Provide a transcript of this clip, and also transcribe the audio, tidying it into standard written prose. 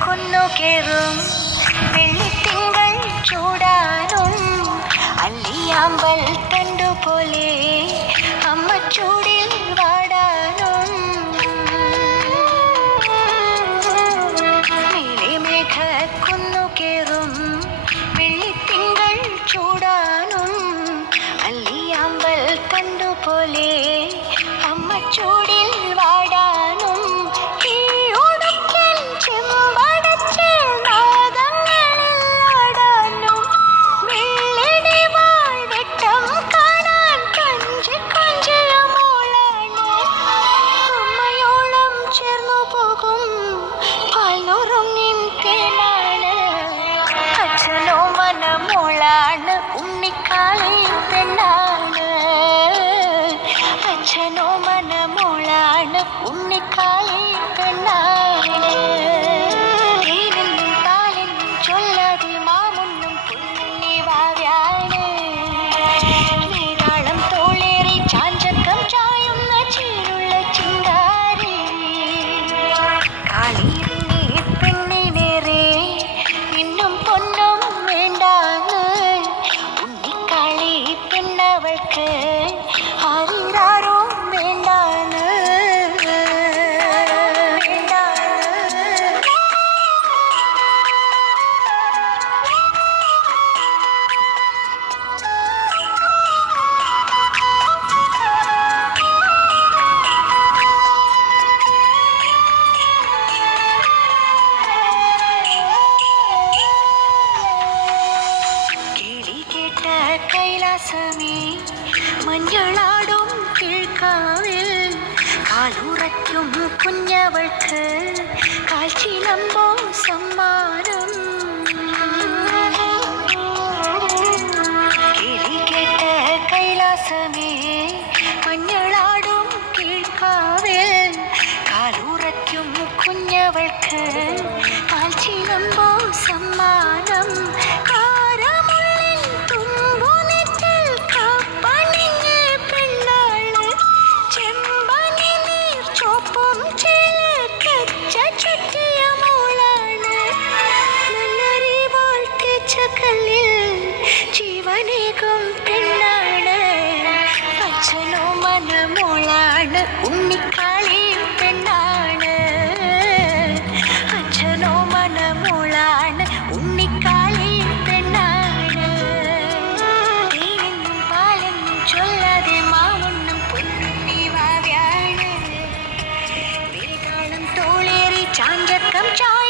കുന്നുകേറും വെള്ളിത്തിങ്കൾ ചൂടാനും അല്ലിയാമ്പൽ തണ്ടുപോലെ അമ്മ ചൂടിൽ വാടാനും നീലിമേഘ കുന്നുകേറും വെള്ളിത്തിങ്കൾ ചൂടാനും അല്ലിയാമ്പൽ തണ്ടുപോലെ അമ്മ ചൂടിൽ വാടാനും ഉണ്ണിക്കാളി പെണ്ണാണ് അച്ഛനോ മനമോളാണ് ഉണ്ണിക്കാളി പെണ്ണാണ് തേനെന്നും പാലെന്നും ചൊല്ലാതെ മാമുണ്ണും പുല്ലി വാവ്യാണ് നേരാളം തോളേറി ചാഞ്ചക്കം ചായുന്ന ചീരുള്ള ചിങ്കാരി കാളിയിറങ്ങി പെണ്ണിനേറെ ഇന്നും പൊന്നും വേണ്ടാന്ന് പെണ്ണവൾക്ക് ആരാരോ വേണ്ടാന്ന് കൈലാസമേ മഞ്ഞളാടും കീഴ്ക്കാവിൽ കാലുറയ്ക്കും കുഞ്ഞവൾക്ക് കാൽച്ചിലമ്പോ സമ്മാനം കിളികേട്ട കൈലാസമേ മഞ്ഞളാടും കീഴ്ക്കാവിൽ കാലുറയ്ക്കും കുഞ്ഞവൾക്ക് കാൽച്ചിലമ്പോ സമ്മാനം ജീവനേകും പെണ്ണാണ് അച്ഛനോ മനമോളാണ് ഉണ്ണിക്കാളി പെണ്ണാണ് അച്ഛനോ മനമോളാണ് ഉണ്ണിക്കാളി പെണ്ണാണ് തേനെന്നും പാലെന്നും ചൊല്ലാതെ മാവുണ്ണും പൊന്നി വാവ്യാണ് വേതാളം തോളേറി ചാഞ്ചക്കം